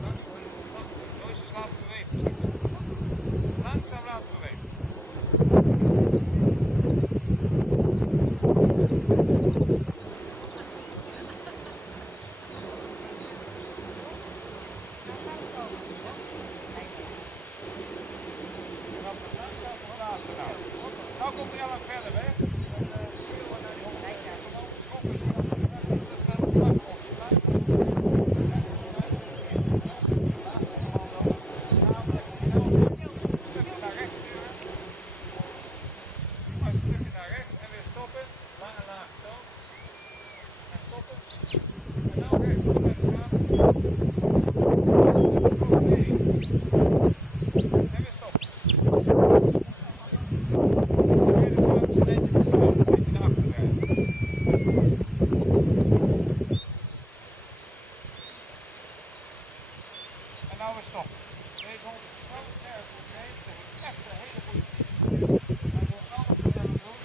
Joyce laten bewegen. Langzaam laten bewegen. Nou komt hij al wat verder weg. Nou weer stoppen. Deze hond is zo erg goed mee. Het is echt een hele goede fiets. Hij wil alles wat hij wil doen.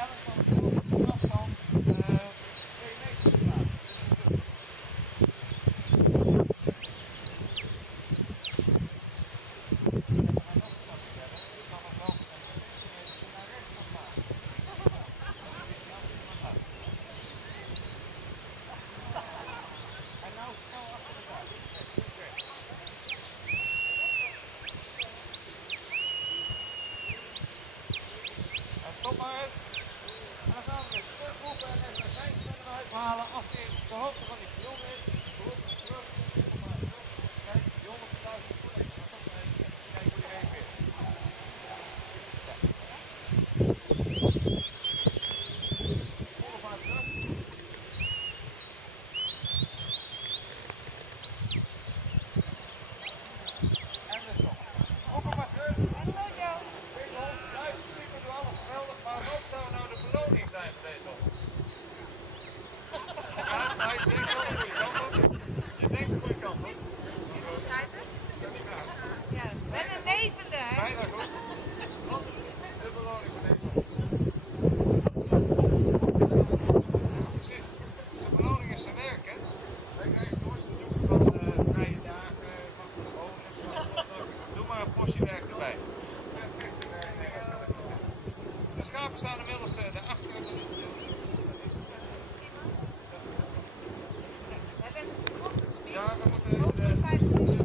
Ellen kan het doen op de afstand 2 meter slaan. En nou snel achter elkaar. Stop maar eens. En dan gaan we weer terugroepen en even een zijspan eruit halen. Als hij de hoogte van die pion is, roep hem terug. Kom maar terug. Kijk, die jongen luistert goed even. Dan komt er even. Kijk hoe die reageert. Ja. Volg maar terug. En weer stop. Roep hem maar terug. Nou de beloning zijn voor deze hond. Ja, nou, je denkt wel de goede kant op. Je denkt de goede kant op. Ja, wel een levende, hè? Bijna goed. Wat is de beloning voor deze hond? Precies. De beloning is zijn werk, hè? Wij krijgen nooit bezoek van vrije dagen, van de bewoners. Doe maar een portie werk erbij. De schapen staan inmiddels daarachter. We hebben een Ja, we moeten